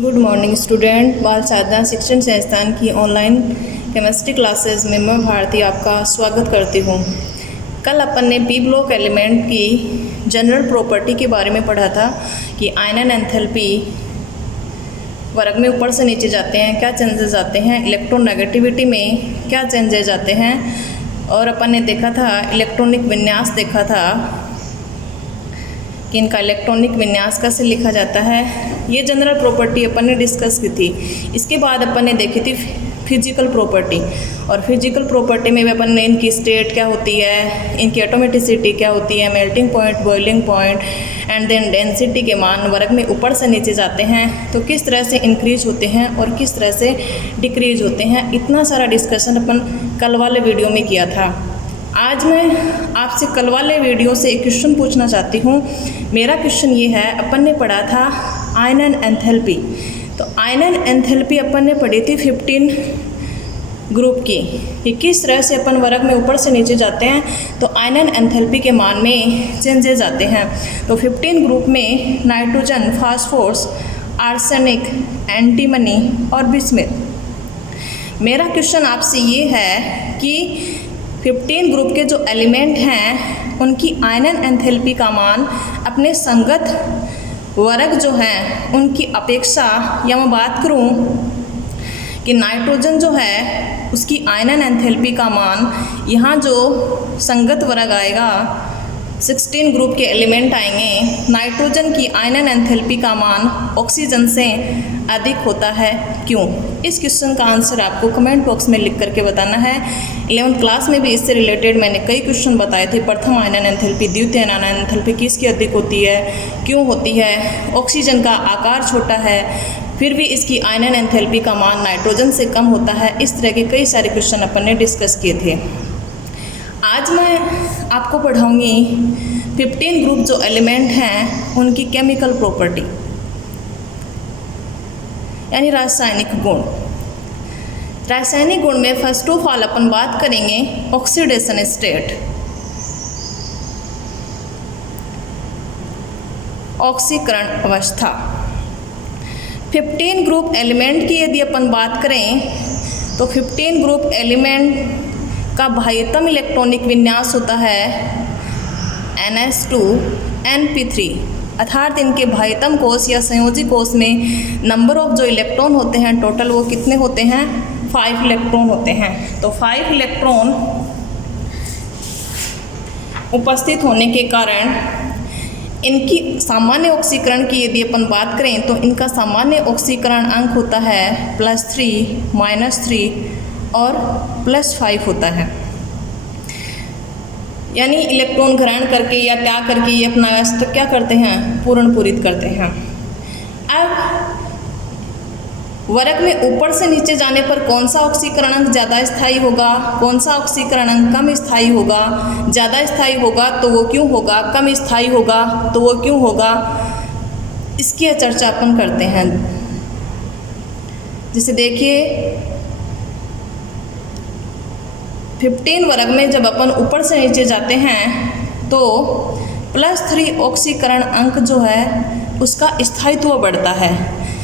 Good morning student. बाल साधना शिक्षण संस्थान की ऑनलाइन केमिस्ट्री क्लासेस में मैं भारती आपका स्वागत करती हूँ। कल अपन ने पी ब्लॉक एलिमेंट की जनरल प्रॉपर्टी के बारे में पढ़ा था कि आयनन एंथैल्पी वर्ग में ऊपर से नीचे जाते हैं, क्या चेंजेस आते हैं, इलेक्ट्रोनेगेटिविटी में क्या चेंजेस आते हैं, और अपन ने देखा था इलेक्ट्रॉनिक विन्यास देखा था कि इनका इलेक्ट्रॉनिक विन्यास कैसे लिखा जाता है। ये जनरल प्रॉपर्टी अपन ने डिस्कस की थी। इसके बाद अपन ने देखी थी फिजिकल प्रॉपर्टी, और फिजिकल प्रॉपर्टी में भी अपन ने इनकी स्टेट क्या होती है, इनकी एटोमेटिसिटी क्या होती है, melting point, boiling point and then density के मान वर्ग में ऊपर से नीचे जाते हैं तो किस तरह से इंक्रीज होते हैं और किस तरह से डिक्रीज होते हैं। इतना सारा डिस्कशन अपन कल वाले वीडियो में किया था। आज मैं आपसे कल वाले वीडियो से एक क्वेश्चन पूछना चाहती हूँ। मेरा क्वेश्चन ये है, अपन ने पढ़ा था आयनन एंथैल्पी। तो आयनन एंथैल्पी अपन ने पढ़ी थी 15 ग्रुप की, कि किस तरह से अपन वर्ग में ऊपर से नीचे जाते हैं तो आयनन एंथैल्पी के मान में चेंजेस आते हैं। तो 15 ग्रुप में नाइट्रोजन, फास्फोरस, आर्सेनिक, एंटीमनी और बिस्मिथ। मेरा क्वेश्चन आपसे ये है कि 15 ग्रुप के जो एलिमेंट हैं उनकी आयनन एंथैल्पी का मान अपने संगत वर्ग जो हैं उनकी अपेक्षा, या मैं बात करूं कि नाइट्रोजन जो है उसकी आयनन एंथैल्पी का मान, यहाँ जो संगत वर्ग आएगा 16 ग्रुप के एलिमेंट आएंगे, नाइट्रोजन की आयनन एंथैल्पी का मान ऑक्सीजन से अधिक होता है। क्यों? इस क्वेश्चन का आंसर आपको कमेंट बॉक्स में लिख करके बताना है। 11th क्लास में भी इससे रिलेटेड मैंने कई क्वेश्चन बताए थे। प्रथम आयनन एंथैल्पी, द्वितीय आयनन एंथैल्पी किसकी अधिक होती है, क्यों होती है, ऑक्सीजन का आकार छोटा है फिर भी इसकी आयनन एंथैल्पी का मान नाइट्रोजन से कम होता है। इस तरह के कई सारे क्वेश्चन अपन ने डिस्कस किए थे। आज मैं आपको पढ़ाऊंगी 15 ग्रुप जो एलिमेंट हैं उनकी केमिकल प्रॉपर्टी, यानी रासायनिक गुण। रासायनिक गुण में फर्स्ट ऑफ ऑल अपन बात करेंगे ऑक्सीडेशन स्टेट, ऑक्सीकरण अवस्था। 15 ग्रुप एलिमेंट की यदि अपन बात करें तो 15 ग्रुप एलिमेंट का बाह्यतम इलेक्ट्रॉनिक विन्यास होता है NH2NP3, अर्थात इनके बाह्यतम कोश या संयोजी कोश में नंबर ऑफ जो इलेक्ट्रॉन होते हैं टोटल वो कितने होते हैं, 5 इलेक्ट्रॉन होते हैं। तो 5 इलेक्ट्रॉन उपस्थित होने के कारण इनकी सामान्य ऑक्सीकरण की यदि अपन बात करें तो इनका सामान्य ऑक्सीकरण अंक होता है +3, -3 और +5 होता है। यानी इलेक्ट्रॉन ग्रहण करके या त्याग करके ये अपना अष्टक क्या करते हैं, पूर्ण पूरित करते हैं। अब वर्ग में ऊपर से नीचे जाने पर कौन सा ऑक्सीकरण अंक ज़्यादा स्थायी होगा, कौन सा ऑक्सीकरण अंक कम स्थायी होगा, ज़्यादा स्थायी होगा तो वो क्यों होगा, कम स्थायी होगा तो वो क्यों होगा, इसकी चर्चा अपन करते हैं। जैसे देखिए 15 वर्ग में जब अपन ऊपर से नीचे जाते हैं तो +3 ऑक्सीकरण अंक जो है उसका स्थायित्व बढ़ता है।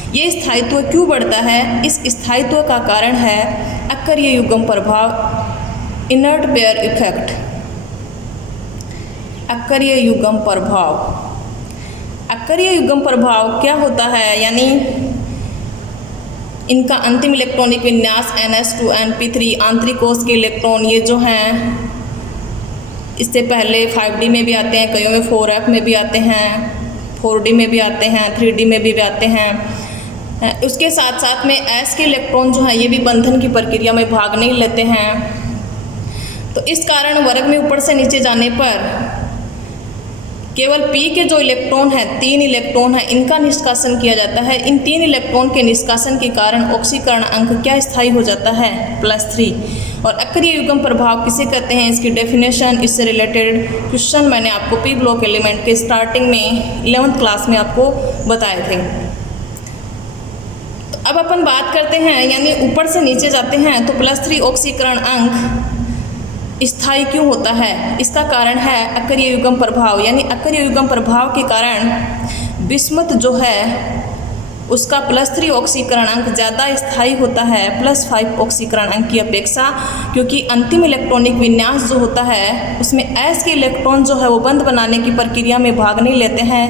ये स्थायित्व क्यों बढ़ता है? इस स्थायित्व का कारण है अक्रिय युग्म प्रभाव, इनर्ट पेयर इफेक्ट। अक्रिय युग्म प्रभाव, अक्रिय युग्म प्रभाव क्या होता है, यानी इनका अंतिम इलेक्ट्रॉनिक विन्यास NH2NP3, आंतरिक कोश के इलेक्ट्रॉन ये जो हैं इससे पहले 5D में भी आते हैं, कईयों में 4F में भी आते हैं, 4D में भी आते हैं, 3D में भी आते हैं। उसके साथ साथ में S के इलेक्ट्रॉन जो हैं ये भी बंधन की प्रक्रिया में भाग नहीं लेते हैं। तो इस कारण वर्ग में ऊपर से नीचे जाने पर केवल P के जो इलेक्ट्रॉन हैं, 3 इलेक्ट्रॉन हैं, इनका निष्कासन किया जाता है। इन 3 इलेक्ट्रॉन के निष्कासन के कारण ऑक्सीकरण अंक क्या स्थायी हो जाता है, +3। और अक्रिय युग्म प्रभाव किसे कहते हैं, इसकी डेफिनेशन, इससे रिलेटेड क्वेश्चन मैंने आपको पी ब्लॉक एलिमेंट के स्टार्टिंग में 11th क्लास में आपको बताए थे। तो अब अपन बात करते हैं, यानी ऊपर से नीचे जाते हैं तो +3 ऑक्सीकरण अंक स्थायी क्यों होता है? इसका कारण है अक्रिय युग्म प्रभाव, यानी अक्रिय युग्म प्रभाव के कारण बिस्मथ जो है उसका +3 ऑक्सीकरण अंक ज़्यादा स्थायी होता है +5 ऑक्सीकरण अंक की अपेक्षा, क्योंकि अंतिम इलेक्ट्रॉनिक विन्यास जो होता है उसमें S के इलेक्ट्रॉन जो है वो बंध बनाने की प्रक्रिया में भाग नहीं लेते हैं।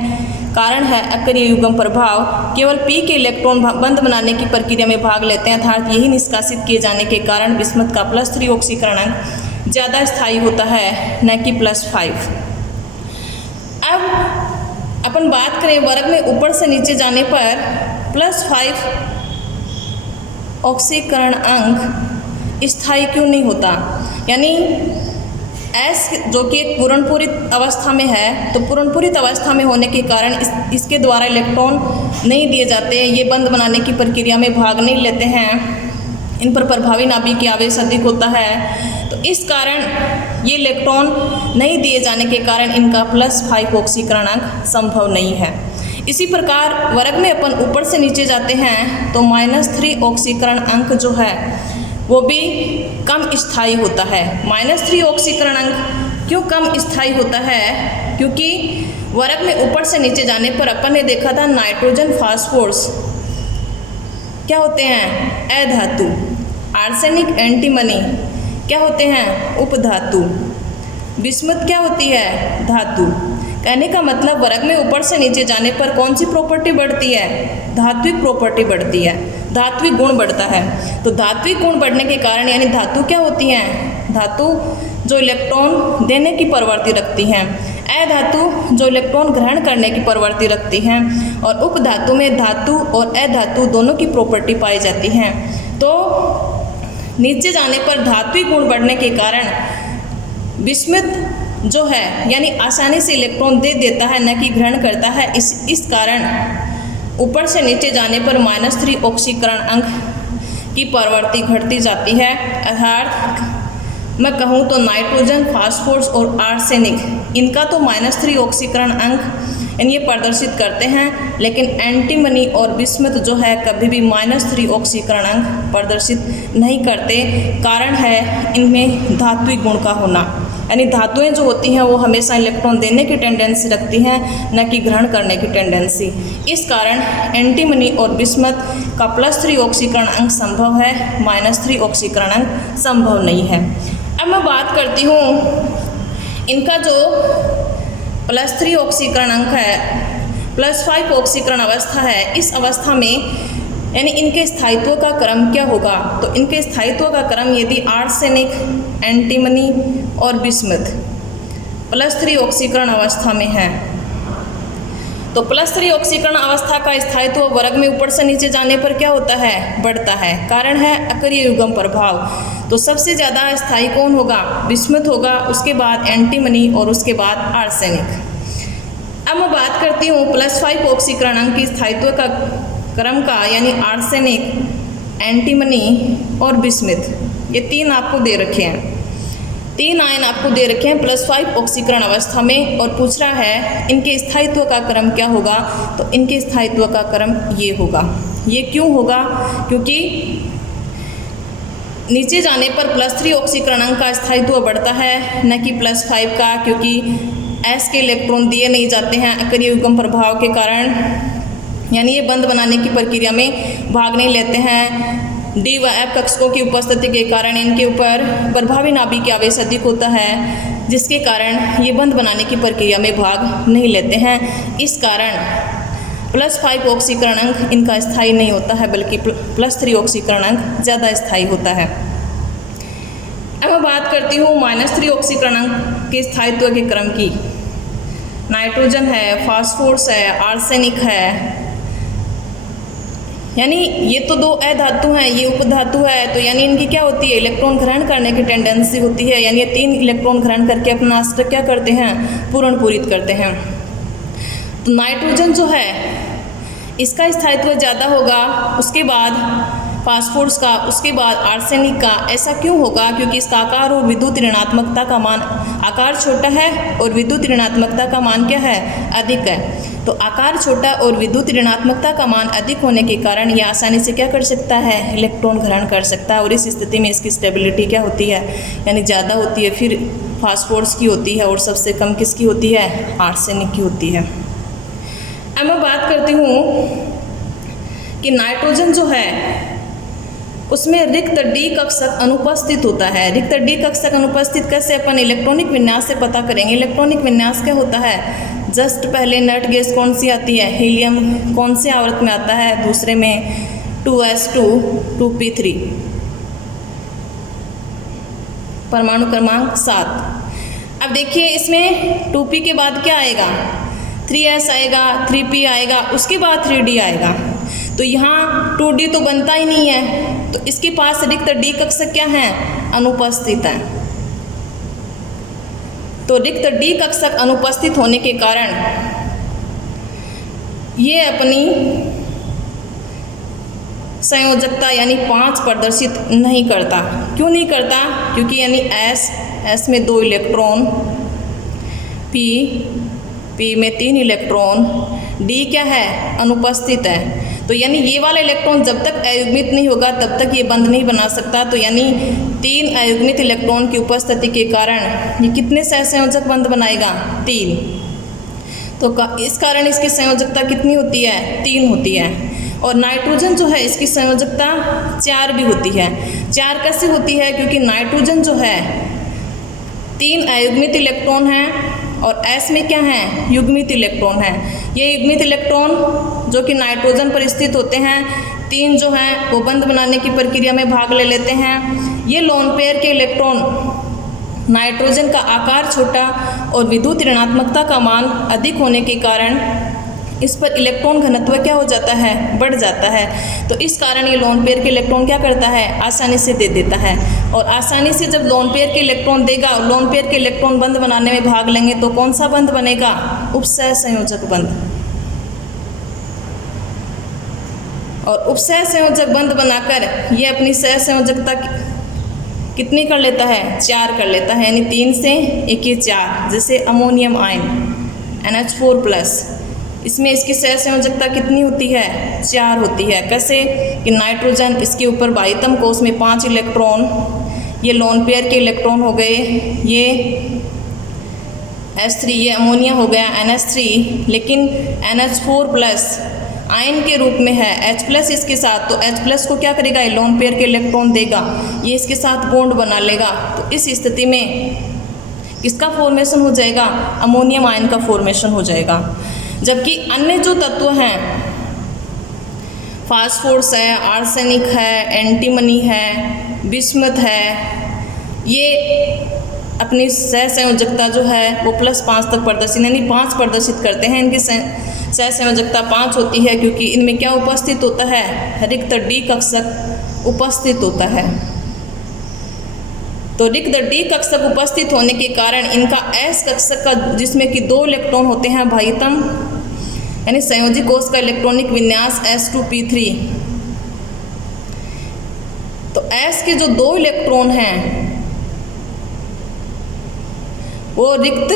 कारण है अकरीय युग्म प्रभाव, केवल P के इलेक्ट्रॉन बंध बनाने की प्रक्रिया में भाग लेते हैं, अर्थात यही निष्कासित किए जाने के कारण बिस्मथ का +3 ऑक्सीकरण अंक ज़्यादा स्थायी होता है न कि +5। अब अपन बात करें वर्ग में ऊपर से नीचे जाने पर +5 ऑक्सीकरण अंक स्थायी क्यों नहीं होता, यानी S जो कि एक पूर्णपूरित अवस्था में है, तो पूर्णपूरित अवस्था में होने के कारण इसके द्वारा इलेक्ट्रॉन नहीं दिए जाते, ये बंध बनाने की प्रक्रिया में भाग नहीं लेते हैं, इन पर प्रभावी नाभिक की आवेश अधिक होता है, तो इस कारण ये इलेक्ट्रॉन नहीं दिए जाने के कारण इनका +5 ऑक्सीकरण अंक संभव नहीं है। इसी प्रकार वर्ग में अपन ऊपर से नीचे जाते हैं तो -3 ऑक्सीकरण अंक जो है वो भी कम स्थायी होता है। -3 ऑक्सीकरण अंक क्यों कम स्थायी होता है, क्योंकि वर्ग में ऊपर से नीचे जाने पर अपन ने देखा था नाइट्रोजन फास्फोरस क्या होते हैं, अधातु, आर्सेनिक एंटीमनी क्या होते हैं, उपधातु, बिस्मथ क्या होती है, धातु। कहने का मतलब वर्ग में ऊपर से नीचे जाने पर कौन सी प्रॉपर्टी बढ़ती है, धात्विक प्रॉपर्टी बढ़ती है, धात्विक गुण बढ़ता है। तो धात्विक गुण बढ़ने के कारण यानी धातु क्या होती हैं, धातु जो इलेक्ट्रॉन देने की प्रवृत्ति रखती हैं, अधातु जो इलेक्ट्रॉन ग्रहण करने की प्रवृत्ति रखती हैं, और उपधातु में धातु और अधातु दोनों की प्रॉपर्टी पाई जाती हैं। तो नीचे जाने पर धात्विक गुण बढ़ने के कारण बिस्मथ जो है यानी आसानी से इलेक्ट्रॉन दे देता है, न कि ग्रहण करता है। इस कारण ऊपर से नीचे जाने पर -3 ऑक्सीकरण अंक की प्रवृत्ति घटती जाती है, अर्थात मैं कहूँ तो नाइट्रोजन, फास्फोरस और आर्सेनिक इनका तो -3 ऑक्सीकरण अंक यानी ये प्रदर्शित करते हैं, लेकिन एंटीमनी और बिस्मथ जो है कभी भी -3 ऑक्सीकरण अंक प्रदर्शित नहीं करते। कारण है इनमें धात्विक गुण का होना, यानी धातुएं जो होती हैं वो हमेशा इलेक्ट्रॉन देने की टेंडेंसी रखती हैं, न कि ग्रहण करने की टेंडेंसी। इस कारण एंटीमनी और बिस्मथ का +3 ऑक्सीकरण अंक संभव है, -3 ऑक्सीकरण अंक संभव नहीं है। अब मैं बात करती हूँ इनका जो +3 ऑक्सीकरण अंक है, +5 ऑक्सीकरण अवस्था है, इस अवस्था में यानी इनके स्थायित्व का क्रम क्या होगा। तो इनके स्थायित्व का क्रम यदि आर्सेनिक, एंटीमनी और बिस्मथ +3 ऑक्सीकरण अवस्था में है, तो +3 ऑक्सीकरण अवस्था का स्थायित्व वर्ग में ऊपर से नीचे जाने पर क्या होता है, बढ़ता है। कारण है अकरीय युग्म प्रभाव। तो सबसे ज़्यादा स्थायी कौन होगा, बिस्मथ होगा, उसके बाद एंटीमनी और उसके बाद आर्सेनिक। अब मैं बात करती हूँ +5 ऑक्सीकरण अंक की स्थायित्व का क्रम का, यानी आर्सेनिक, एंटीमनी और बिस्मथ, ये 3 आपको दे रखे हैं, 3 आयन आपको दे रखे हैं +5 ऑक्सीकरण अवस्था में, और पूछ रहा है इनके स्थायित्व का क्रम क्या होगा। तो इनके स्थायित्व का क्रम ये होगा। ये क्यों होगा, क्योंकि नीचे जाने पर +3 ऑक्सीकरण अंक का स्थायित्व बढ़ता है, न कि +5 का, क्योंकि S के इलेक्ट्रॉन दिए नहीं जाते हैं अकरीय युग्म प्रभाव के कारण, यानी ये बंध बनाने की प्रक्रिया में भाग नहीं लेते हैं। D व F कक्षकों की उपस्थिति के कारण इनके ऊपर प्रभावी नाभिक की आवेश अधिक होता है, जिसके कारण ये बंध बनाने की प्रक्रिया में भाग नहीं लेते हैं। इस कारण +5 ऑक्सीकरण अंक इनका स्थायी नहीं होता है, बल्कि +3 ऑक्सीकरण अंक ज़्यादा स्थायी होता है। अब मैं बात करती हूँ -3 ऑक्सीकरण अंक के स्थायित्व के क्रम की। नाइट्रोजन है, फास्फोरस है, आर्सेनिक है, यानी ये तो 2 अधातु हैं, ये उपधातु है, तो यानी इनकी क्या होती है, इलेक्ट्रॉन ग्रहण करने की टेंडेंसी होती है, यानी ये 3 इलेक्ट्रॉन ग्रहण करके अपना अस्त्र क्या करते हैं, पूर्णपूरित करते हैं। तो नाइट्रोजन जो है इसका स्थायित्व ज़्यादा होगा, उसके बाद फास्फोरस का, उसके बाद आर्सेनिक का। ऐसा क्यों होगा, क्योंकि इसका आकार और विद्युत ऋणात्मकता का मान, आकार छोटा है और विद्युत ऋणात्मकता का मान क्या है, अधिक है। तो आकार छोटा और विद्युत ऋणात्मकता का मान अधिक होने के कारण यह आसानी से क्या कर सकता है, इलेक्ट्रॉन ग्रहण कर सकता है, और इस स्थिति में इसकी स्टेबिलिटी क्या होती है, यानी ज़्यादा होती है। फिर फास्फोरस की होती है और सबसे कम किसकी होती है, आर्सेनिक की होती है। अब मैं बात करती हूँ कि नाइट्रोजन जो है उसमें रिक्त डी कक्षक अनुपस्थित होता है। रिक्त डी कक्षक अनुपस्थित कैसे अपन इलेक्ट्रॉनिक विन्यास से पता करेंगे। इलेक्ट्रॉनिक विन्यास क्या होता है, जस्ट पहले नट गैस कौन सी आती है, हीलियम कौन से आवर्त में आता है, दूसरे में 2s2 2p3, परमाणु क्रमांक 7। अब देखिए इसमें 2p के बाद क्या आएगा, 3s आएगा, 3p आएगा, उसके बाद 3d आएगा। तो यहाँ 2d तो बनता ही नहीं है, तो इसके पास रिक्त डी कक्षक क्या है, अनुपस्थित है। तो रिक्त डी कक्षक अनुपस्थित होने के कारण ये अपनी संयोजकता यानी 5 प्रदर्शित नहीं करता। क्यों नहीं करता, क्योंकि यानी s में 2 इलेक्ट्रॉन, p में 3 इलेक्ट्रॉन, d क्या है, अनुपस्थित है। तो यानी ये वाला इलेक्ट्रॉन जब तक अयुग्मित नहीं होगा तब तक ये बंध नहीं बना सकता। तो यानी 3 अयुग्मित इलेक्ट्रॉन की उपस्थिति के कारण ये कितने सहसंयोजक बंध बनाएगा, 3। तो इस कारण इसकी संयोजकता कितनी होती है, 3 होती है। और नाइट्रोजन जो है इसकी संयोजकता 4 भी होती है। 4 कैसे होती है, क्योंकि नाइट्रोजन जो है 3 अयुग्मित इलेक्ट्रॉन हैं और s में क्या है, युग्मित इलेक्ट्रॉन है। ये युग्मित इलेक्ट्रॉन जो कि नाइट्रोजन पर स्थित होते हैं, 3 जो हैं वो बंध बनाने की प्रक्रिया में भाग ले लेते हैं। ये लोन पेयर के इलेक्ट्रॉन नाइट्रोजन का आकार छोटा और विद्युत ऋणात्मकता का मान अधिक होने के कारण इस पर इलेक्ट्रॉन घनत्व क्या हो जाता है, बढ़ जाता है। तो इस कारण ये लोन पेयर के इलेक्ट्रॉन क्या करता है, आसानी से दे देता है। और आसानी से जब लोन पेयर के इलेक्ट्रॉन देगा, लोन पेयर के इलेक्ट्रॉन बंध बनाने में भाग लेंगे, तो कौन सा बंध बनेगा, उपसह संयोजक बंध। और उपसह संयोजक बंध बनाकर ये अपनी सह संयोजकता कितनी कर लेता है, 4 कर लेता है। यानी 3 से 1 ये 4। जैसे अमोनियम आयन NH4+, इसमें इसकी सह संयोजकता कितनी होती है, 4 होती है। कैसे कि नाइट्रोजन, इसके ऊपर बाह्यतम कोश में 5 इलेक्ट्रॉन, ये लोन पेयर के इलेक्ट्रॉन हो गए, ये H3, ये अमोनिया हो गया NH3, लेकिन NH4+ आयन के रूप में है, H+ इसके साथ। तो H+ को क्या करेगा, ये लोन पेयर के इलेक्ट्रॉन देगा, ये इसके साथ बॉन्ड बना लेगा। तो इस स्थिति में किसका फॉर्मेशन हो जाएगा, अमोनियम आयन का फॉर्मेशन हो जाएगा। जबकि अन्य जो तत्व हैं, फास्फोरस है, आर्सेनिक है, एंटीमनी है, बिस्मथ है, ये अपनी सह संयोजकता जो है वो +5 तक प्रदर्शित, यानी 5 प्रदर्शित करते हैं। इनकी सह संयोजकता 5 होती है, क्योंकि इनमें क्या उपस्थित होता है, रिक्त डी कक्षक उपस्थित होता है। तो रिक्त डी कक्षक उपस्थित होने के कारण इनका s कक्षक का, जिसमें कि 2 इलेक्ट्रॉन होते हैं बाह्यतम, यानी संयोजी कोश का इलेक्ट्रॉनिक विन्यास s2p3। तो s के जो 2 इलेक्ट्रॉन हैं वो रिक्त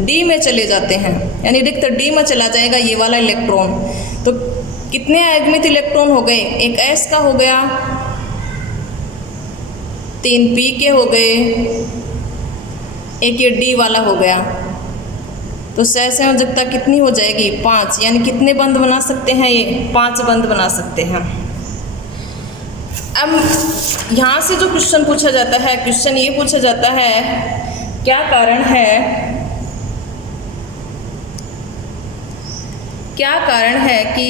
d में चले जाते हैं, यानी रिक्त d में चला जाएगा ये वाला इलेक्ट्रॉन। तो कितने अयुग्मित इलेक्ट्रॉन हो गए, एक s का हो गया, 3 p के हो गए, एक ये d वाला हो गया। तो सह संयोजकता कितनी हो जाएगी, 5। यानी कितने बंध बना सकते हैं, ये 5 बंध बना सकते हैं। अब यहाँ से जो क्वेश्चन पूछा जाता है, क्वेश्चन ये पूछा जाता है, क्या कारण है कि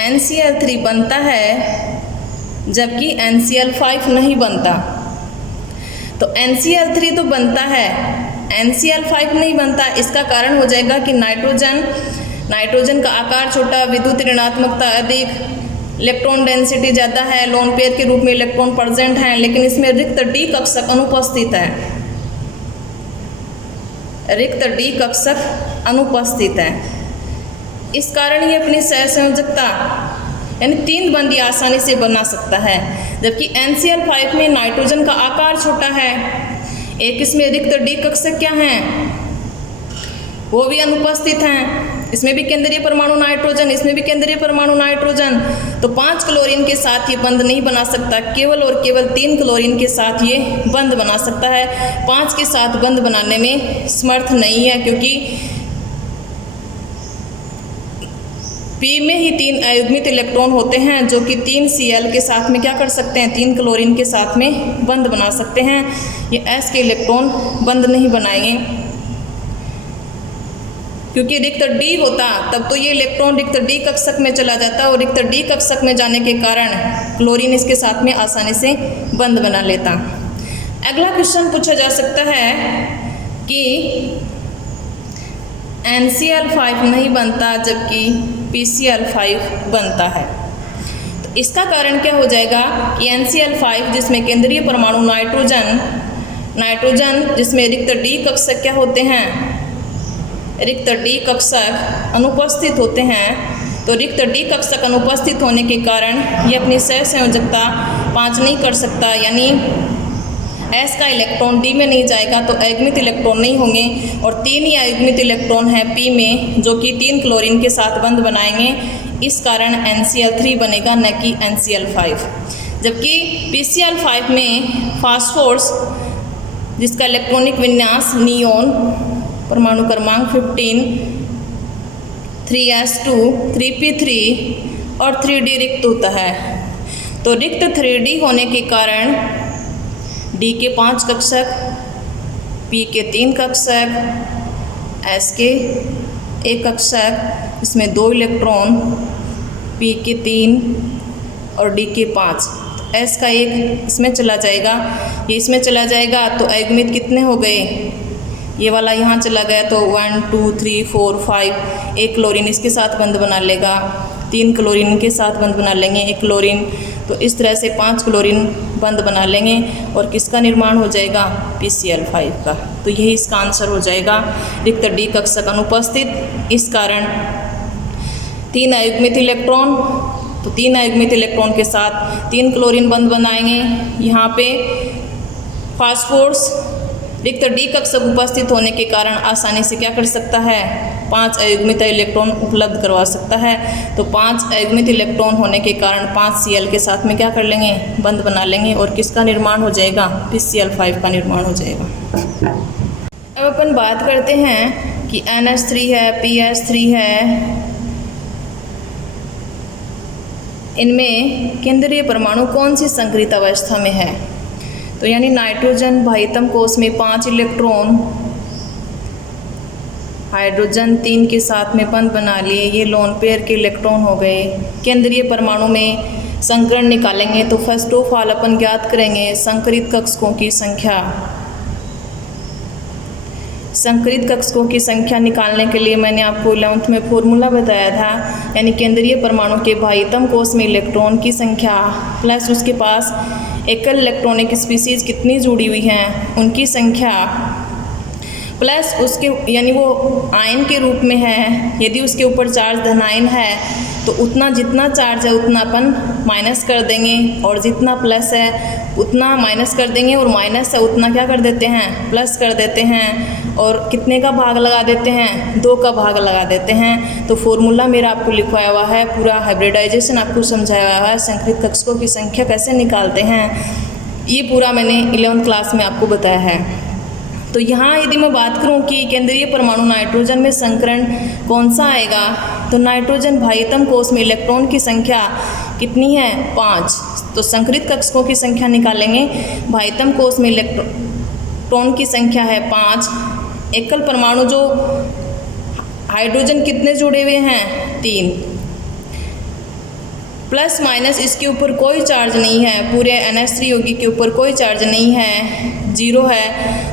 NCl3 बनता है जबकि NCl5 नहीं बनता। तो NCl3 तो बनता है, NCl5 नहीं बनता। इसका कारण हो जाएगा कि नाइट्रोजन का आकार छोटा, विद्युत ऋणात्मकता अधिक, इलेक्ट्रॉन डेंसिटी ज़्यादा है, लोन पेयर के रूप में इलेक्ट्रॉन प्रेजेंट हैं, लेकिन इसमें रिक्त डी कक्षक अनुपस्थित है। रिक्त डी कक्षक अनुपस्थित है। इस कारण ये अपनी सह संयोजकता यानी 3 बंध ये आसानी से बना सकता है। जबकि NCl5 में नाइट्रोजन का आकार छोटा है, एक इसमें रिक्त डी कक्षक क्या हैं, वो भी अनुपस्थित हैं। इसमें भी केंद्रीय परमाणु नाइट्रोजन, इसमें भी केंद्रीय परमाणु नाइट्रोजन। तो 5 क्लोरीन के साथ ये बंध नहीं बना सकता, केवल और केवल 3 क्लोरीन के साथ ये बंध बना सकता है। 5 के साथ बंध बनाने में समर्थ नहीं है, क्योंकि पी में ही 3 अयुग्मित इलेक्ट्रॉन होते हैं जो कि 3 Cl के साथ में क्या कर सकते हैं, 3 क्लोरीन के साथ में बंध बना सकते हैं। ये S के इलेक्ट्रॉन बंध नहीं बनाएंगे, क्योंकि रिक्त D होता तब तो ये इलेक्ट्रॉन रिक्त D कक्षक में चला जाता और रिक्त D कक्षक में जाने के कारण क्लोरीन इसके साथ में आसानी से बंध बना लेता। अगला क्वेश्चन पूछा जा सकता है कि NCl5 नहीं बनता जबकि PCl5 बनता है। तो इसका कारण क्या हो जाएगा कि NCl5 जिसमें केंद्रीय परमाणु नाइट्रोजन जिसमें रिक्त D कक्षक क्या होते हैं, रिक्त D कक्षक अनुपस्थित होते हैं। तो रिक्त D कक्षक अनुपस्थित होने के कारण ये अपनी सहसंयोजकता 5 नहीं कर सकता, यानी S का इलेक्ट्रॉन D में नहीं जाएगा तो अयुग्मित इलेक्ट्रॉन नहीं होंगे और 3 ही अयुग्मित इलेक्ट्रॉन हैं P में जो कि 3 क्लोरीन के साथ बंध बनाएंगे। इस कारण NCl3 बनेगा न कि NCl5। जबकि PCl5 में फास्फोरस जिसका इलेक्ट्रॉनिक विन्यास नियोन परमाणु क्रमांक 15 3s2 3p3 और 3d रिक्त होता है। तो रिक्त 3d होने के कारण D के 5 कक्षक, P के 3 कक्षक, S के 1 कक्षक, इसमें 2 इलेक्ट्रॉन, P के 3 और D के 5। S का 1 इसमें चला जाएगा, ये इसमें चला जाएगा तो अयुग्मित कितने हो गए, ये वाला यहाँ चला गया तो 1 2 3 4 5, 1 क्लोरीन इसके साथ बंध बना लेगा, 3 क्लोरीन के साथ बंध बना लेंगे 1 क्लोरीन, तो इस तरह से 5 क्लोरीन बंध बना लेंगे और किसका निर्माण हो जाएगा, PCl5 का। तो यही इसका आंसर हो जाएगा, रिक्त D कक्षक अनुपस्थित, इस कारण 3 अयुग्मित इलेक्ट्रॉन, तो 3 अयुग्मित इलेक्ट्रॉन के साथ 3 क्लोरीन बंध बनाएंगे। यहाँ पे फास्फोरस रिक्त D कक्षक उपस्थित होने के कारण आसानी से क्या कर सकता है, 5 अयुग्मित इलेक्ट्रॉन उपलब्ध करवा सकता है। तो 5 अयुग्मित इलेक्ट्रॉन होने के कारण 5 Cl के साथ में क्या कर लेंगे, बंध बना लेंगे और किसका निर्माण हो जाएगा, PCl5 का निर्माण हो जाएगा। अब अपन बात करते हैं कि NH3 है, PS3 है, इनमें केंद्रीय परमाणु कौन सी संकरित अवस्था में है। तो यानी नाइट्रोजन भाइतम कोश में 5 इलेक्ट्रॉन, हाइड्रोजन 3 के साथ में बंध बना लिए, ये लोन पेयर के इलेक्ट्रॉन हो गए। केंद्रीय परमाणु में संकरण निकालेंगे तो फर्स्ट ऑफ ऑल अपन ज्ञात करेंगे संकरित कक्षकों की संख्या। संकरित कक्षकों की संख्या निकालने के लिए मैंने आपको 11th में फॉर्मूला बताया था, यानी केंद्रीय परमाणु के भाइतम कोश में इलेक्ट्रॉन की संख्या प्लस उसके पास एकल इलेक्ट्रॉनिक स्पीसीज कितनी जुड़ी हुई हैं उनकी संख्या, प्लस उसके यानी वो आयन के रूप में है, यदि उसके ऊपर चार्ज धन आयन है तो उतना जितना चार्ज है उतना अपन माइनस कर देंगे और जितना प्लस है उतना माइनस कर देंगे और माइनस है उतना क्या कर देते हैं, प्लस कर देते हैं और कितने का भाग लगा देते हैं, 2 का भाग लगा देते हैं। तो फॉर्मूला मेरा आपको लिखवाया हुआ है, पूरा हाइब्रिडाइजेशन आपको समझाया हुआ है, संकरित कक्षकों की संख्या कैसे निकालते हैं ये पूरा मैंने 11th क्लास में आपको बताया है। तो यहाँ यदि मैं बात करूँ कि केंद्रीय परमाणु नाइट्रोजन में संकरण कौन सा आएगा, तो नाइट्रोजन भाइतम कोश में इलेक्ट्रॉन की संख्या कितनी है, 5। तो संकरित कक्षकों की संख्या निकालेंगे, भाइतम कोश में इलेक्ट्रॉन की संख्या है 5, एकल परमाणु जो हाइड्रोजन कितने जुड़े हुए हैं, 3, प्लस माइनस इसके ऊपर कोई चार्ज नहीं है, पूरे NH3 यौगिक के ऊपर कोई चार्ज नहीं है, 0 है,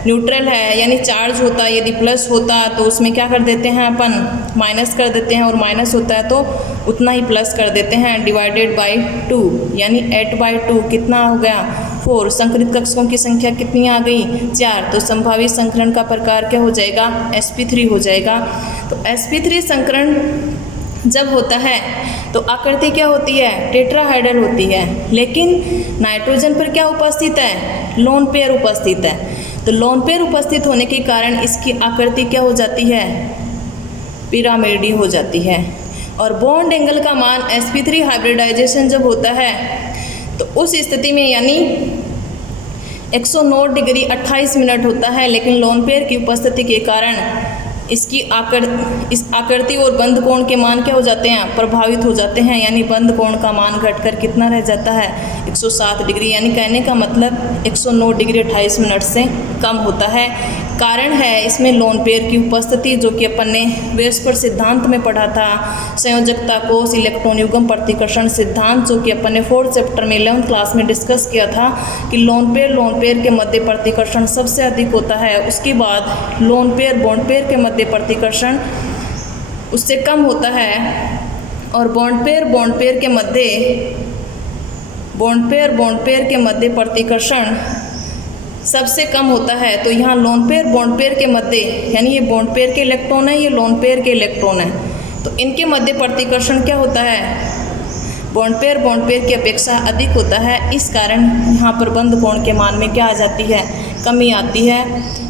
न्यूट्रल है, यानी चार्ज होता है यदि प्लस होता तो उसमें क्या कर देते हैं अपन, माइनस कर देते हैं और माइनस होता है तो उतना ही प्लस कर देते हैं, डिवाइडेड बाय 2, यानी 8/2 कितना हो गया, 4। संकरित कक्षकों की संख्या कितनी आ गई, 4। तो संभावित संकरण का प्रकार क्या हो जाएगा, sp3 हो जाएगा। तो sp3 संकरण जब होता है तो आकृति क्या होती है, टेट्राहाइड्रल होती है, लेकिन नाइट्रोजन पर क्या उपस्थित है, लोन पेयर उपस्थित है। तो लोन पेयर उपस्थित होने के कारण इसकी आकृति क्या हो जाती है, पिरामिडी हो जाती है। और बॉन्ड एंगल का मान sp3 हाइब्रिडाइजेशन जब होता है तो उस स्थिति में यानी 109 डिग्री 28 मिनट होता है, लेकिन लोन पेयर की उपस्थिति के कारण इसकी इस आकृति और बंद कोण के मान क्या हो जाते हैं, प्रभावित हो जाते हैं, यानी बंद कोण का मान घटकर कितना रह जाता है, 107 डिग्री, यानी कहने का मतलब 109 डिग्री 28 मिनट से कम होता है। कारण है इसमें लोन पेयर की उपस्थिति, जो कि अपन ने वेस्पर सिद्धांत में पढ़ा था, संयोजकता कोष, इलेक्ट्रॉन युग्म प्रतिकर्षण सिद्धांत, जो कि अपन ने 4th चैप्टर में 11th क्लास में डिस्कस किया था कि लोन पेयर के मध्य प्रतिकर्षण सबसे अधिक होता है, उसके बाद लोन पेयर बॉन्ड पेयर के मध्य प्रतिकर्षण उससे कम होता है, और बॉन्ड पेयर के मध्य प्रतिकर्षण सबसे कम होता है। तो यहाँ लोन पेयर बॉन्ड पेयर के मध्य, यानी ये बॉन्ड पेयर के इलेक्ट्रॉन है, ये लोन पेयर के इलेक्ट्रॉन है, तो इनके मध्य प्रतिकर्षण क्या होता है, बॉन्ड पेयर की अपेक्षा अधिक होता है। इस कारण यहाँ पर बंद कोण के मान में क्या आ जाती है, कमी आती है।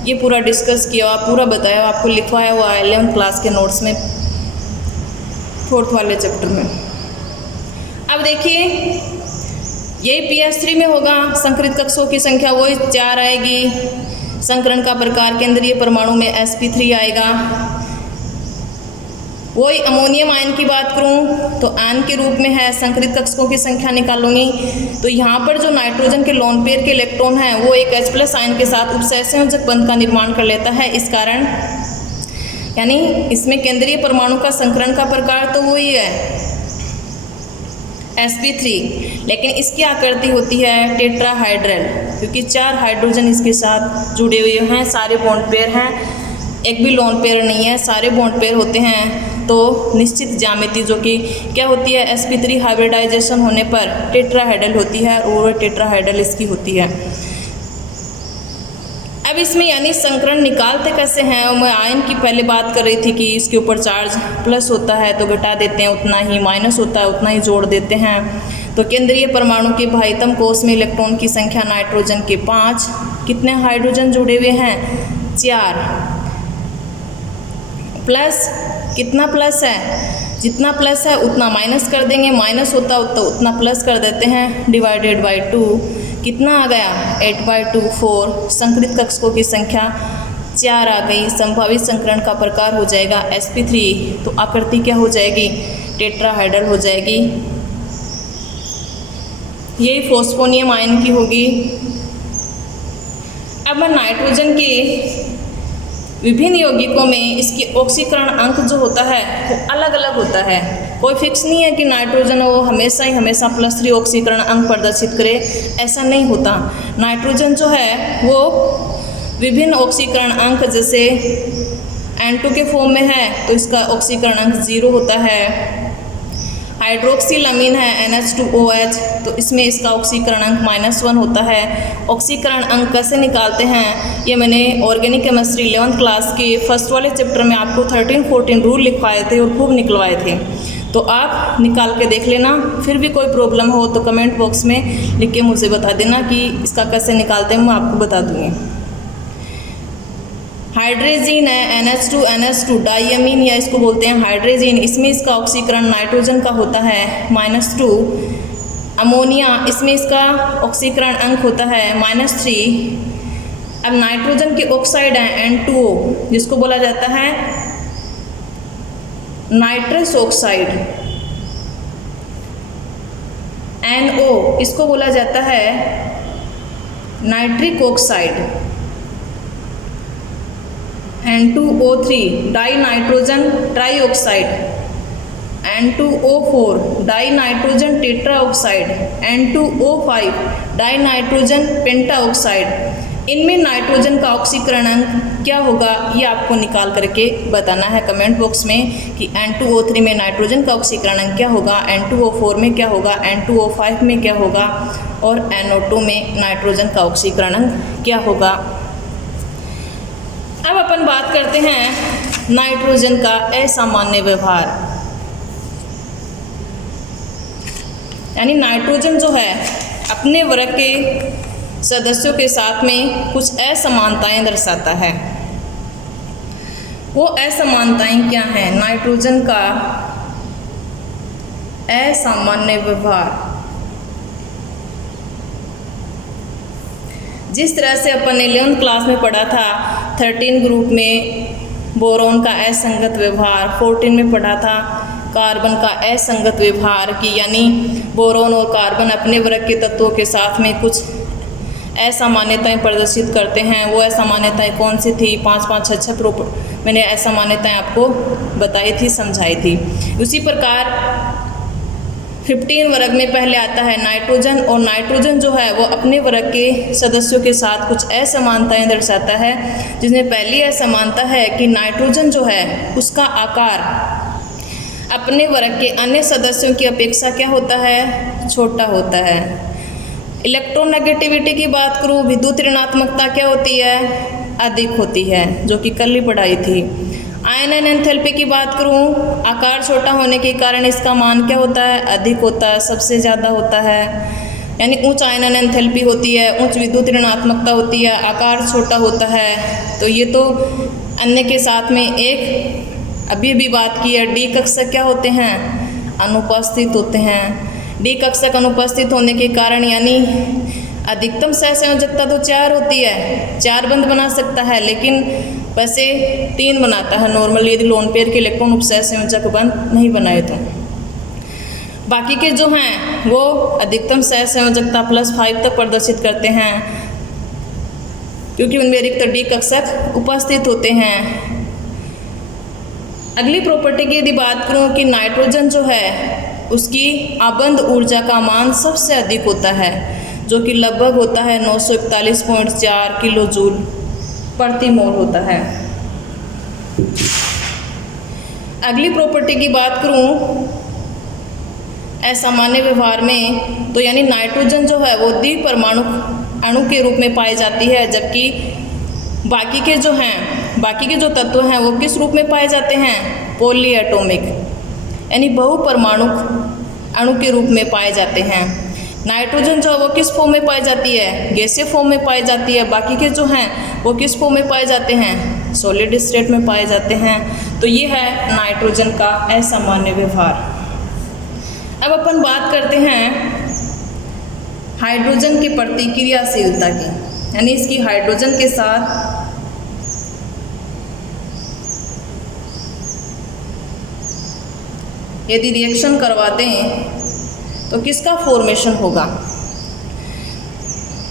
ये पूरा डिस्कस किया हुआ, पूरा बताया, आपको लिखवाया हुआ है 11th क्लास के नोट्स में 4th वाले चैप्टर में। अब देखिए यही PS3 में होगा, संकरित कक्षों की संख्या वही 4 आएगी, संकरण का प्रकार केंद्रीय परमाणु में sp3 आएगा। वही अमोनियम आयन की बात करूं तो आयन के रूप में है, संकरित कक्षकों की संख्या निकालूंगी तो यहाँ पर जो नाइट्रोजन के लोन पेयर के इलेक्ट्रॉन हैं वो एक H+ आयन के साथ उपसहसंयोजक बंध का निर्माण कर लेता है। इस कारण यानी इसमें केंद्रीय परमाणु का संकरण का प्रकार तो वही है sp3, लेकिन इसकी आकृति होती है टेट्राहाइड्रल, क्योंकि 4 हाइड्रोजन इसके साथ जुड़े हुए हैं, सारे बॉन्ड पेयर हैं, एक भी लोन पेयर नहीं है, सारे बॉन्ड पेयर होते हैं। तो निश्चित ज्यामिति जो कि क्या होती है, sp3 हाइब्रिडाइजेशन होने पर टेट्राहाइड्रल होती है, और टेट्राहाइड्रल इसकी होती है। अब इसमें यानी संकरण निकालते कैसे हैं, और मैं आयन की पहले बात कर रही थी कि इसके ऊपर चार्ज प्लस होता है तो घटा देते हैं उतना ही, माइनस होता है उतना ही जोड़ देते हैं। तो केंद्रीय परमाणु के बाह्यतम कोष में इलेक्ट्रॉन की संख्या नाइट्रोजन के 5, कितने हाइड्रोजन जुड़े हुए हैं, 4, प्लस कितना प्लस है, जितना प्लस है उतना माइनस कर देंगे, माइनस होता तो उतना प्लस कर देते हैं, डिवाइडेड बाई 2, कितना आ गया 8/2 4, संकरित कक्षकों की संख्या 4 आ गई, संभावित संकरण का प्रकार हो जाएगा sp3, तो आकृति क्या हो जाएगी, टेट्राहाइड्रल हो जाएगी। यही फोस्फोनियम आयन की होगी। अब नाइट्रोजन के विभिन्न यौगिकों में इसकी ऑक्सीकरण अंक जो होता है वो अलग अलग होता है, कोई फिक्स नहीं है कि नाइट्रोजन वो हमेशा +3 ऑक्सीकरण अंक प्रदर्शित करे, ऐसा नहीं होता। नाइट्रोजन जो है वो विभिन्न ऑक्सीकरण अंक, जैसे N2 के फॉर्म में है तो इसका ऑक्सीकरण अंक 0 होता है। हाइड्रोक्सिल अमीन है NH2OH, तो इसमें इसका ऑक्सीकरण अंक -1 होता है। ऑक्सीकरण अंक कैसे निकालते हैं, ये मैंने ऑर्गेनिक केमिस्ट्री 11th क्लास के फर्स्ट वाले चैप्टर में आपको 13-14 रूल लिखवाए थे और खूब निकलवाए थे, तो आप निकाल के देख लेना। फिर भी कोई प्रॉब्लम हो तो कमेंट बॉक्स में लिख के मुझे बता देना कि इसका कैसे निकालते हैं, मैं आपको बता दूँगी। हाइड्रेजीन है NH2 डाइअमीन, या इसको बोलते हैं हाइड्रेजीन, इसमें इसका ऑक्सीकरण नाइट्रोजन का होता है -2। अमोनिया, इसमें इसका ऑक्सीकरण अंक होता है -3। अब नाइट्रोजन के ऑक्साइड है N2O, जिसको बोला जाता है नाइट्रस ऑक्साइड, NO, इसको बोला जाता है nitric oxide. N2O3 die nitrogen trioxide, N2O4 die nitrogen tetroxide, N2O5 die nitrogen pentoxide. इनमें नाइट्रोजन का ऑक्सीकरण अंक क्या होगा ये आपको निकाल करके बताना है कमेंट बॉक्स में कि N2O3 में नाइट्रोजन का ऑक्सीकरण अंक क्या होगा, N2O4 में क्या होगा, N2O5 में क्या होगा, और NO2 में नाइट्रोजन का ऑक्सीकरण अंक क्या होगा। अब अपन बात करते हैं नाइट्रोजन का असामान्य व्यवहार, यानी नाइट्रोजन जो है अपने वर्ग के सदस्यों के साथ में कुछ असमानताएं दर्शाता है। वो असमानताएं क्या हैं, नाइट्रोजन का असामान्य व्यवहार। जिस तरह से अपन ने 11th क्लास में पढ़ा था 13 ग्रुप में बोरोन का असंगत व्यवहार, 14 में पढ़ा था कार्बन का असंगत व्यवहार की यानी बोरोन और कार्बन अपने वर्ग के तत्वों के साथ में कुछ असामान्यताएं प्रदर्शित करते हैं। वो असामान्यताएं कौन सी थी? 5 मैंने असामान्यताएं आपको बताई थी, समझाई थी। उसी प्रकार 15 वर्ग में पहले आता है नाइट्रोजन, और नाइट्रोजन जो है वो अपने वर्ग के सदस्यों के साथ कुछ असमानताएं दर्शाता है, जिसमें पहली असमानता है कि नाइट्रोजन जो है उसका आकार अपने वर्ग के अन्य सदस्यों की अपेक्षा क्या होता है? छोटा होता है। इलेक्ट्रोनेगेटिविटी की बात करूँ, विद्युत ऋणात्मकता क्या होती है? अधिक होती है, जो कि कल ही पढ़ाई थी। आयनन एंथैल्पी की बात करूँ, आकार छोटा होने के कारण इसका मान क्या होता है? अधिक होता है, सबसे ज़्यादा होता है। यानी उच्च आयनन एंथैल्पी होती है, उच्च विद्युत ऋणात्मकता होती है, आकार छोटा होता है। तो ये तो अन्य के साथ में एक अभी भी बात की है। डी कक्षक क्या होते हैं? अनुपस्थित होते हैं। डी कक्षक अनुपस्थित होने के कारण यानी अधिकतम सहसंयोजकता तो 4 होती है, 4 बंध बना सकता है, लेकिन वैसे 3 बनाता है नॉर्मली यदि लोन पेयर के इलेक्ट्रॉन उपसहसंयोजक बंध नहीं बनाए तो। बाकी के जो हैं वो अधिकतम सहसंयोजकता +5 तक प्रदर्शित करते हैं, क्योंकि उनमें अधिकतर डी कक्षक उपस्थित होते हैं। अगली प्रॉपर्टी की यदि बात करूं कि नाइट्रोजन जो है उसकी आबंध ऊर्जा का मान सबसे अधिक होता है, जो कि लगभग होता है 941.4 किलो जूल प्रति मोल होता है। अगली प्रॉपर्टी की बात करूं असामान्य व्यवहार में, तो यानी नाइट्रोजन जो है वो द्विपरमाणु अणु के रूप में पाई जाती है, जबकि बाकी के जो तत्व हैं वो किस रूप में पाए जाते हैं? पॉलीएटॉमिक यानी बहुपरमाणु अणु के रूप में पाए जाते हैं। नाइट्रोजन जो है वो किस फॉर्म में पाई जाती है? गैसीय फॉर्म में पाई जाती है। बाकी के जो हैं वो किस फॉर्म में पाए जाते हैं? सॉलिड स्टेट में पाए जाते हैं। तो ये है नाइट्रोजन का असामान्य व्यवहार। अब अपन बात करते हैं हाइड्रोजन की प्रतिक्रियाशीलता की, यानी इसकी हाइड्रोजन के साथ यदि रिएक्शन करवा दें तो किसका फॉर्मेशन होगा?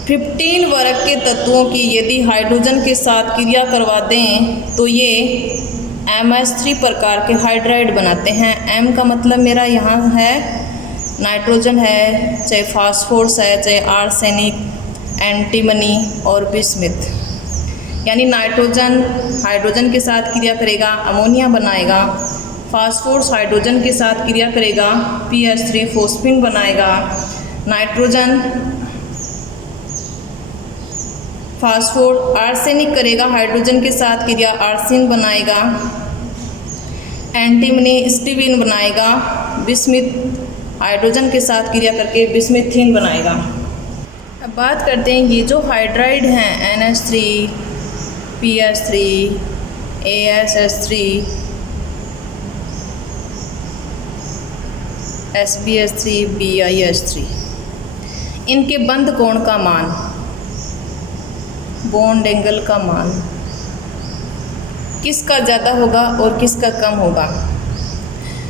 15 वर्ग के तत्वों की यदि हाइड्रोजन के साथ क्रिया करवा दें तो ये MS3 प्रकार के हाइड्राइड बनाते हैं। M का मतलब मेरा यहाँ है नाइट्रोजन है, चाहे फास्फोरस है, चाहे आर्सेनिक, एंटीमनी और बिस्मिथ। यानी नाइट्रोजन हाइड्रोजन के साथ क्रिया करेगा, अमोनिया बनाएगा। फास्फोरस हाइड्रोजन के साथ क्रिया करेगा, PH3 फोस्फिन बनाएगा। नाइट्रोजन फास्फोर आर्सेनिक करेगा, हाइड्रोजन के साथ क्रिया आर्सिन बनाएगा। एंटीमनी स्टीविन बनाएगा। बिस्मिथ हाइड्रोजन के साथ क्रिया करके बिस्मिथीन बनाएगा। अब बात करते हैं ये जो हाइड्राइड हैं NH3, PH3, ASH3, SbH3, BiH3, इनके बंध कोण का मान, बॉन्ड एंगल का मान किसका ज़्यादा होगा और किसका कम होगा?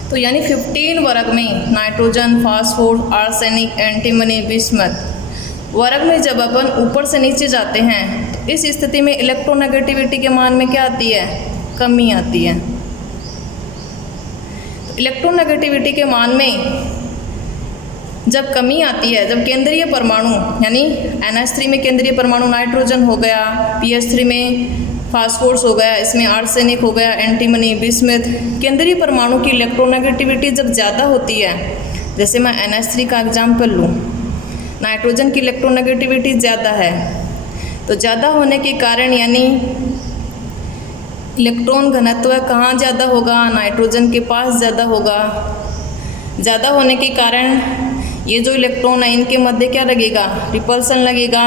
तो यानी 15 वर्ग में nitrogen, phosphor, arsenic, antimony, bismuth वर्ग में जब अपन ऊपर से नीचे जाते हैं तो इस स्थिति में इलेक्ट्रोनेगेटिविटी के मान में क्या आती है? कमी आती है। इलेक्ट्रोनेगेटिविटी के मान में जब कमी आती है, जब केंद्रीय परमाणु यानी NH3 में केंद्रीय परमाणु नाइट्रोजन हो गया, PH3 में फास्फोरस हो गया, इसमें आर्सेनिक हो गया, एंटीमनी, बिस्मिथ, केंद्रीय परमाणु की इलेक्ट्रोनेगेटिविटी जब ज़्यादा होती है, जैसे मैं NH3 का एग्जाम्पल लूँ, नाइट्रोजन की इलेक्ट्रोनेगेटिविटी ज़्यादा है, तो ज़्यादा होने के कारण यानी इलेक्ट्रॉन घनत्व कहाँ ज़्यादा होगा? नाइट्रोजन के पास ज़्यादा होगा। ज़्यादा होने के कारण ये जो इलेक्ट्रॉन है इनके मध्य क्या लगेगा? रिपल्सन लगेगा,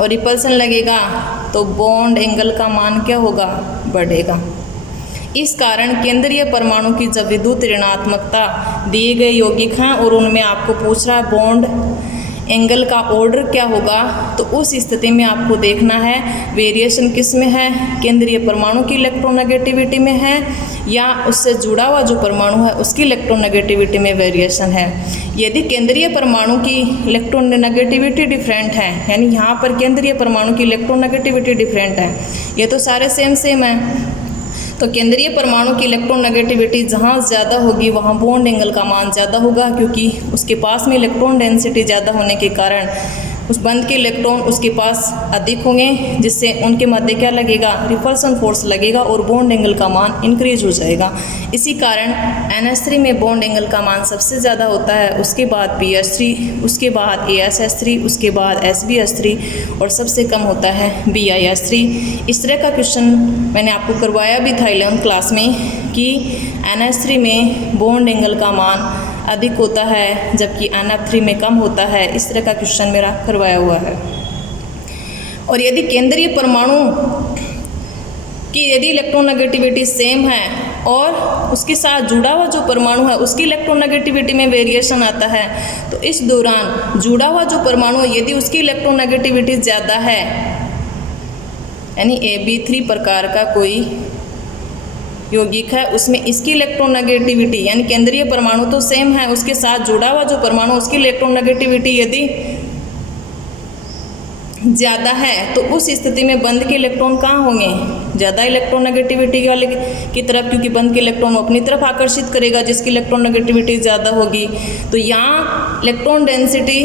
और रिपल्सन लगेगा तो बॉन्ड एंगल का मान क्या होगा? बढ़ेगा। इस कारण केंद्रीय परमाणु की जब विद्युत ऋणात्मकता दिए गए यौगिक हैं और उनमें आपको पूछ रहा है बॉन्ड एंगल का ऑर्डर क्या होगा, तो उस स्थिति में आपको देखना है वेरिएशन किस में है, केंद्रीय परमाणु की इलेक्ट्रोनेगेटिविटी में है या उससे जुड़ा हुआ जो परमाणु है उसकी इलेक्ट्रोनेगेटिविटी में वेरिएशन है। यदि केंद्रीय परमाणु की इलेक्ट्रोनेगेटिविटी डिफरेंट है, यानी यहाँ पर केंद्रीय परमाणु की इलेक्ट्रोनेगेटिविटी डिफरेंट है, ये तो सारे सेम है, तो केंद्रीय परमाणु की इलेक्ट्रोनेगेटिविटी जहाँ ज़्यादा होगी वहाँ बॉन्ड एंगल का मान ज़्यादा होगा, क्योंकि उसके पास में इलेक्ट्रॉन डेंसिटी ज़्यादा होने के कारण उस बंध के इलेक्ट्रॉन उसके पास अधिक होंगे, जिससे उनके मध्य क्या लगेगा, रिपल्सन फोर्स लगेगा और बॉन्ड एंगल का मान इंक्रीज हो जाएगा। इसी कारण NH3 में बॉन्ड एंगल का मान सबसे ज़्यादा होता है, उसके बाद PH3, उसके बाद ASH3, उसके बाद SbH3 और सबसे कम होता है BiH3। इस तरह का क्वेश्चन मैंने आपको करवाया भी था 11th क्लास में कि NH3 में बॉन्ड एंगल का मान अधिक होता है जबकि NF3 में कम होता है। इस तरह का क्वेश्चन मेरा करवाया हुआ है। और यदि केंद्रीय परमाणु की यदि इलेक्ट्रोनेगेटिविटी सेम है और उसके साथ जुड़ा हुआ जो परमाणु है उसकी इलेक्ट्रोनेगेटिविटी में वेरिएशन आता है, तो इस दौरान जुड़ा हुआ जो परमाणु है यदि उसकी इलेक्ट्रोनेगेटिविटी ज़्यादा है, यानी AB3 प्रकार का कोई यौगिक है, उसमें इसकी इलेक्ट्रोनेगेटिविटी यानी केंद्रीय परमाणु तो सेम है, उसके साथ जुड़ा हुआ जो परमाणु उसकी इलेक्ट्रोनेगेटिविटी यदि ज़्यादा है, तो उस स्थिति में बंध के इलेक्ट्रॉन कहाँ होंगे, ज़्यादा इलेक्ट्रोनेगेटिविटी वाले की तरफ, क्योंकि बंध के इलेक्ट्रॉन को अपनी तरफ आकर्षित करेगा जिसकी इलेक्ट्रोनेगेटिविटी ज़्यादा होगी। तो यहाँ इलेक्ट्रॉन डेंसिटी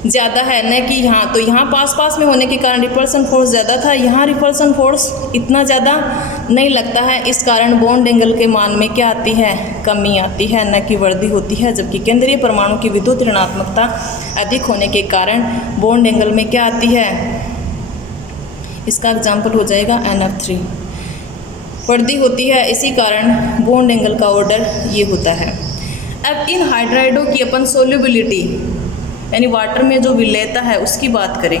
ज़्यादा है न कि यहाँ, तो यहाँ पास में होने के कारण रिपल्सन फोर्स ज़्यादा था, यहाँ रिपल्सन फोर्स इतना ज़्यादा नहीं लगता है। इस कारण बॉन्ड एंगल के मान में क्या आती है, कमी आती है, न कि वृद्धि होती है। जबकि केंद्रीय परमाणु की विद्युत ऋणात्मकता अधिक होने के कारण बॉन्ड एंगल में क्या आती है, इसका एग्जाम्पल हो जाएगा NF3, वृद्धि होती है। इसी कारण बॉन्ड एंगल का ऑर्डर ये होता है। अब इन हाइड्राइडों की अपन सोल्यूबिलिटी यानी वाटर में जो विलेयता है उसकी बात करें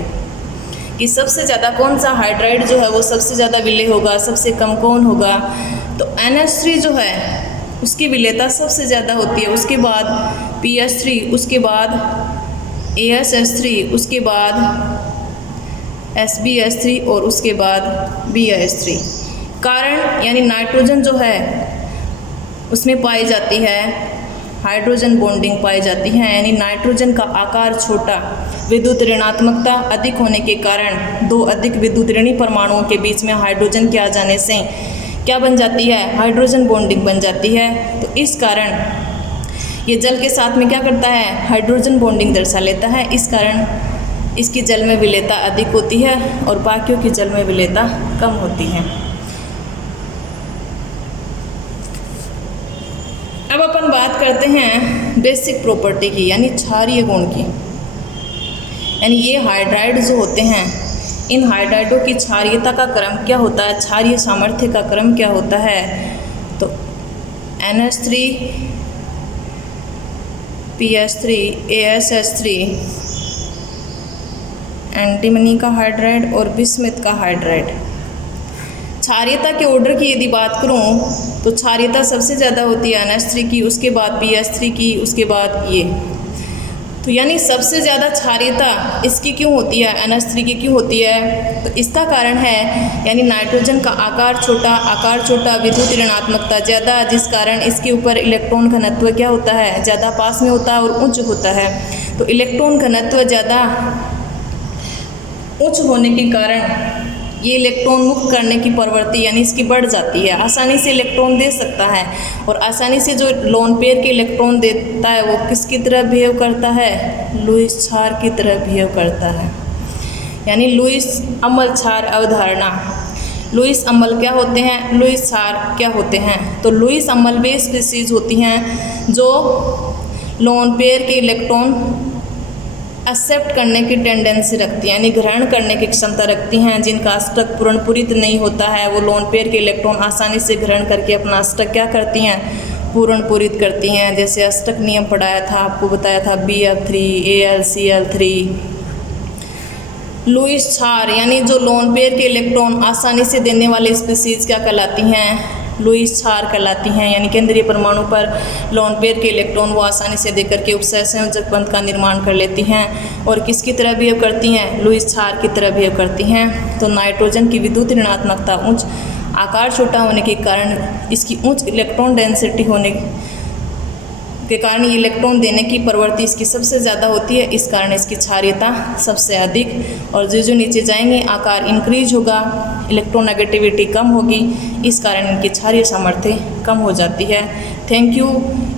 कि सबसे ज़्यादा कौन सा हाइड्राइड जो है वो सबसे ज़्यादा विलेय होगा, सबसे कम कौन होगा, तो NH3 जो है उसकी विलेयता सबसे ज़्यादा होती है, उसके बाद PH3, उसके बाद ASH3, उसके बाद SbH3 और उसके बाद BiH3। कारण यानी नाइट्रोजन जो है उसमें पाई जाती है हाइड्रोजन बॉन्डिंग पाई जाती है, यानी नाइट्रोजन का आकार छोटा, विद्युत ऋणात्मकता अधिक होने के कारण दो अधिक विद्युत ऋणी परमाणुओं के बीच में हाइड्रोजन के आ जाने से क्या बन जाती है, हाइड्रोजन बॉन्डिंग बन जाती है। तो इस कारण ये जल के साथ में क्या करता है, हाइड्रोजन बॉन्डिंग दर्शा लेता है। इस कारण इसकी जल में विलेयता अधिक होती है और बाकियों की जल में विलेयता कम होती है। अब अपन बात करते हैं बेसिक प्रॉपर्टी की, यानी क्षारीय गुण की। यानी ये हाइड्राइड जो होते हैं, इन हाइड्राइडों की क्षारीयता का क्रम क्या होता है, क्षारीय सामर्थ्य का क्रम क्या होता है, तो NH3, PH3, ASH3, एंटीमनी का हाइड्राइड और बिस्मथ का हाइड्राइड। क्षारीयता के ऑर्डर की यदि बात करूं तो क्षारीयता सबसे ज़्यादा होती है NH3 की, उसके बाद PH3 की, उसके बाद ये। तो यानी सबसे ज़्यादा क्षारीयता इसकी क्यों होती है, NH3 की क्यों होती है, तो इसका कारण है यानी नाइट्रोजन का आकार छोटा, विद्युत ऋणात्मकता ज़्यादा, जिस कारण इसके ऊपर इलेक्ट्रॉन घनत्व क्या होता है, ज़्यादा पास में होता है और उच्च होता है। तो इलेक्ट्रॉन घनत्व ज़्यादा उच्च होने के कारण ये इलेक्ट्रॉन मुक्त करने की प्रवृत्ति यानी इसकी बढ़ जाती है, आसानी से इलेक्ट्रॉन दे सकता है। और आसानी से जो लोन पेयर के इलेक्ट्रॉन देता है वो किसकी तरह बिहेव करता है, लुईस क्षार की तरह बिहेव करता है। यानी लुईस अम्ल क्षार अवधारणा। लुईस अम्ल क्या होते हैं, लुईस क्षार क्या होते हैं, तो लुईस अम्ल वे स्पीसीज होती हैं जो लोन पेयर के इलेक्ट्रॉन एक्सेप्ट करने की टेंडेंसी रखती हैं, यानी ग्रहण करने की क्षमता रखती हैं। जिनका अष्टक पूर्णपूरित नहीं होता है वो लोन पेयर के इलेक्ट्रॉन आसानी से ग्रहण करके अपना अष्टक क्या करती हैं, पूर्णपूरित करती हैं। जैसे अष्टक नियम पढ़ाया था, आपको बताया था BF3, AlCl3। लुईस क्षार यानी जो लोन पेयर के इलेक्ट्रॉन आसानी से देने वाली स्पीसीज क्या कहलाती हैं, लुईस क्षार कहलाती हैं, यानी केंद्रीय परमाणु पर लोन पेयर के इलेक्ट्रॉन वो आसानी से देकर के उपसहसंयोजक बंध का निर्माण कर लेती हैं और किसकी तरह बिहेव करती हैं, लुईस क्षार की तरह बिहेव करती हैं। तो नाइट्रोजन की विद्युत ऋणात्मकता उच्च, आकार छोटा होने के कारण इसकी उच्च इलेक्ट्रॉन डेंसिटी होने के कारण ये इलेक्ट्रॉन देने की प्रवृत्ति इसकी सबसे ज़्यादा होती है, इस कारण इसकी क्षारीयता सबसे अधिक। और जो नीचे जाएंगे आकार इंक्रीज होगा, इलेक्ट्रोनेगेटिविटी कम होगी, इस कारण इनकी क्षारीय सामर्थ्य कम हो जाती है। Thank you.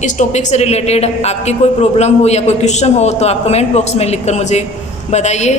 इस टॉपिक से रिलेटेड आपकी कोई प्रॉब्लम हो या कोई क्वेश्चन हो तो आप कमेंट बॉक्स में लिखकर मुझे बताइए।